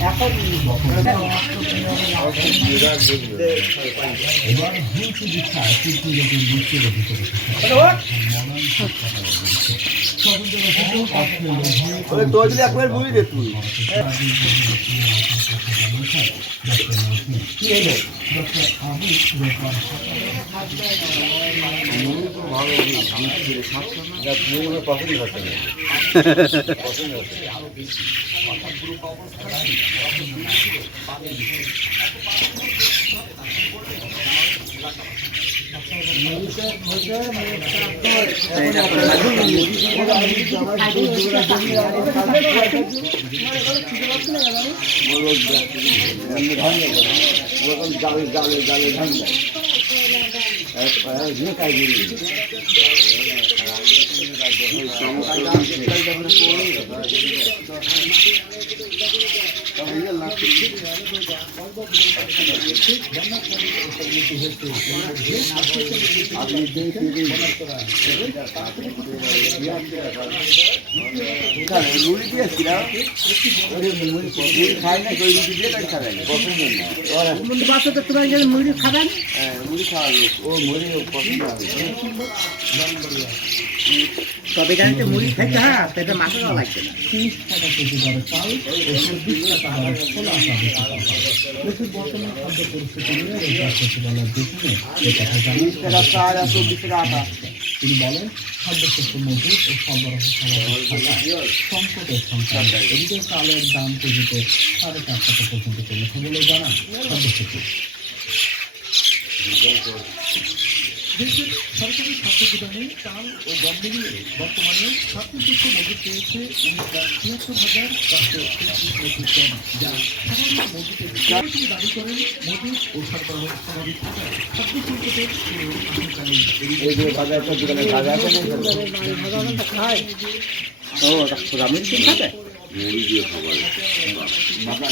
নিচে করেন না আমি পেন তো আপনি বসেন একটু একবার বুঝি দে জালে জালে জালে ভাঙবে ঝিঁকাই দিবি তোমার মুড়ি খাবেন হ্যাঁ মুড়ি খাওয়া ও মুড়ি পছন্দ হবে তবে জানিতে মুড়ি খাইতে হ্যাঁ সেটা মাথা দেওয়া লাগবে না। বিশ টাকা চার আর চব্বিশ টাকা আটা। তিনি বলেন খাদ্যশস্য মজুদ ও সরবরাহ সরবরাহ থাকায় সংকটের সংখ্যা এদিকে চালের দাম কেজিতে সাড়ে চার টাকা পর্যন্ত চলেছে বলে জানান খাদ্য সচিব। দেশের সরকারি খাদ্য গুদামে চাল ও গম মিলিয়ে বর্তমানে খাদ্যশস্য মজুদ পেয়েছে উনিশ লাখ ছিয়াত্তর হাজার চারশো তেত্রিশ মেট্রিক টন যা স্বাভাবিক মজুদের তিনি দাবি করেন মজুদ ও সরবরাহ স্বাভাবিক থাকায় খাদ্য সংকটের কোনো আশঙ্কা নেই এই যে খায় ও রামেন কি খাবে মুড়ি দিয়ে খাবার এখন